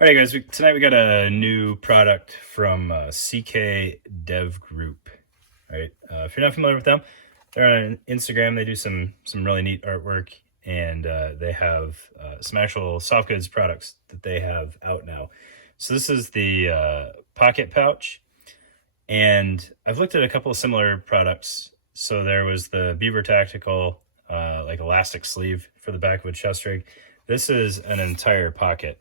All right, guys. Tonight we got a new product from CK Dev Group. All right, if you're not familiar with them, they're on Instagram. They do some really neat artwork, and they have some actual soft goods products that they have out now. So this is the pocket pouch, and I've looked at a couple of similar products. So there was the Beaver Tactical, like elastic sleeve for the back of a chest rig. This is an entire pocket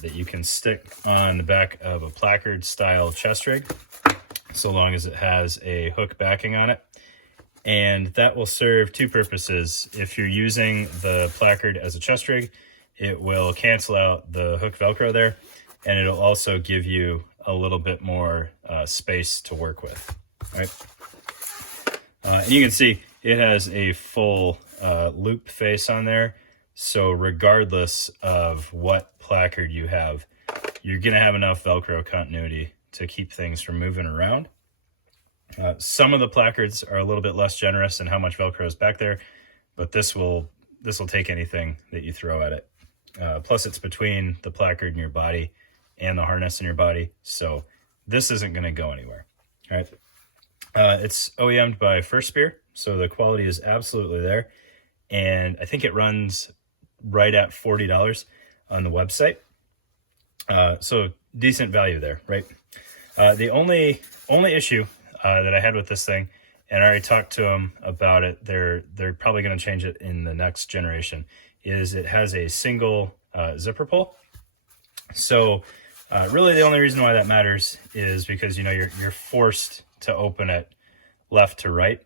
that you can stick on the back of a placard style chest rig, so long as it has a hook backing on it. And that will serve two purposes. If you're using the placard as a chest rig, it will cancel out the hook Velcro there, and it'll also give you a little bit more space to work with. All right. And you can see it has a full loop face on there. So regardless of what placard you have, you're going to have enough Velcro continuity to keep things from moving around. Some of the placards are a little bit less generous in how much Velcro is back there, but this will take anything that you throw at it. Plus, it's between the placard and your body and the harness in your body, so this isn't going to go anywhere. All right. It's OEM'd by First Spear, so the quality is absolutely there, and I think it runs right at $40 on the website. So decent value there, right? The only issue that I had with this thing, and I already talked to them about it, they're probably going to change it in the next generation, is it has a single zipper pull. So really the only reason why that matters is because, you know, you're forced to open it left to right.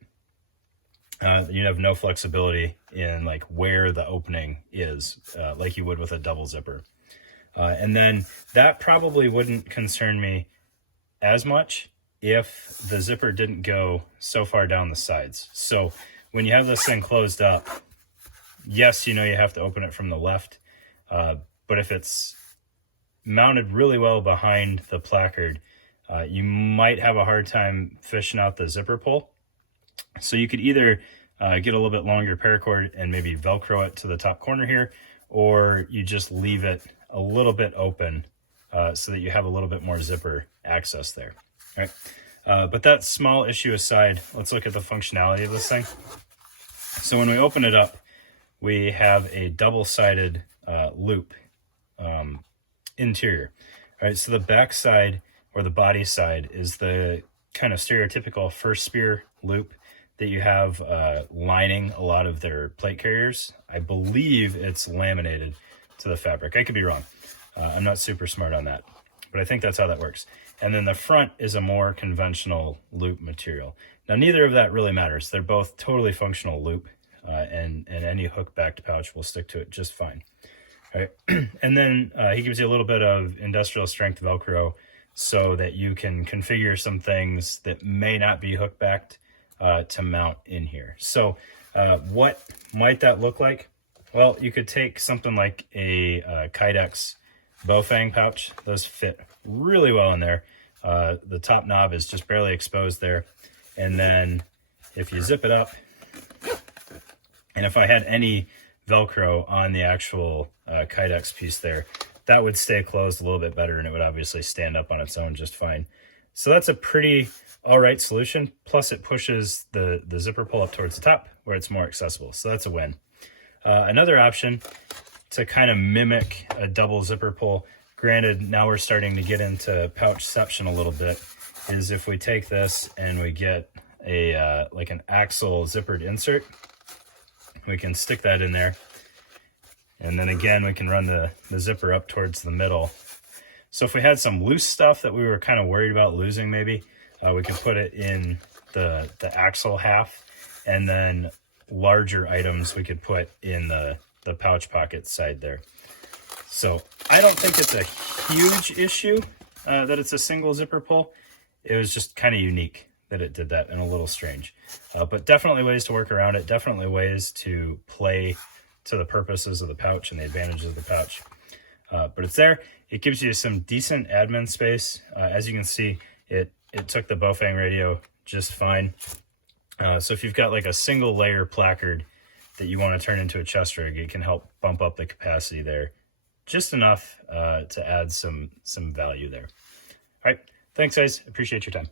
You have no flexibility in like where the opening is, like you would with a double zipper. And then that probably wouldn't concern me as much if the zipper didn't go so far down the sides. So when you have this thing closed up, yes, you know, you have to open it from the left. But if it's mounted really well behind the placard, you might have a hard time fishing out the zipper pull. So you could either get a little bit longer paracord and maybe Velcro it to the top corner here, or you just leave it a little bit open so that you have a little bit more zipper access there. All right. But that small issue aside, let's look at the functionality of this thing. So when we open it up, we have a double-sided loop interior. All right, so the back side or the body side is the kind of stereotypical First Spear loop that you have lining a lot of their plate carriers. I believe it's laminated to the fabric. I could be wrong. I'm not super smart on that, but I think that's how that works. And then the front is a more conventional loop material. Now, neither of that really matters. They're both totally functional loop, and any hook-backed pouch will stick to it just fine. All right. And then he gives you a little bit of industrial strength Velcro so that you can configure some things that may not be hook-backed to mount in here. So what might that look like? Well, you could take something like a Kydex Bowfang pouch. Those fit really well in there. The top knob is just barely exposed there. And then if you zip it up, and if I had any Velcro on the actual Kydex piece there, that would stay closed a little bit better, and it would obviously stand up on its own just fine. So that's a pretty all right solution. Plus it pushes the zipper pull up towards the top where it's more accessible. So that's a win. Another option to kind of mimic a double zipper pull, granted now we're starting to get into pouchception a little bit, is if we take this and we get a like an axle zippered insert, we can stick that in there. And then again, we can run the zipper up towards the middle. So if we had some loose stuff that we were kind of worried about losing maybe, we could put it in the axle half, and then larger items we could put in the pouch pocket side there. So I don't think it's a huge issue that it's a single zipper pull. It was just kind of unique that it did that and a little strange. But definitely ways to work around it, definitely ways to play to the purposes of the pouch and the advantages of the pouch. But it's there. It gives you some decent admin space. As you can see, it took the Bowfang radio just fine. So if you've got like a single layer placard that you want to turn into a chest rig, it can help bump up the capacity there just enough to add some value there. All right, thanks guys, appreciate your time.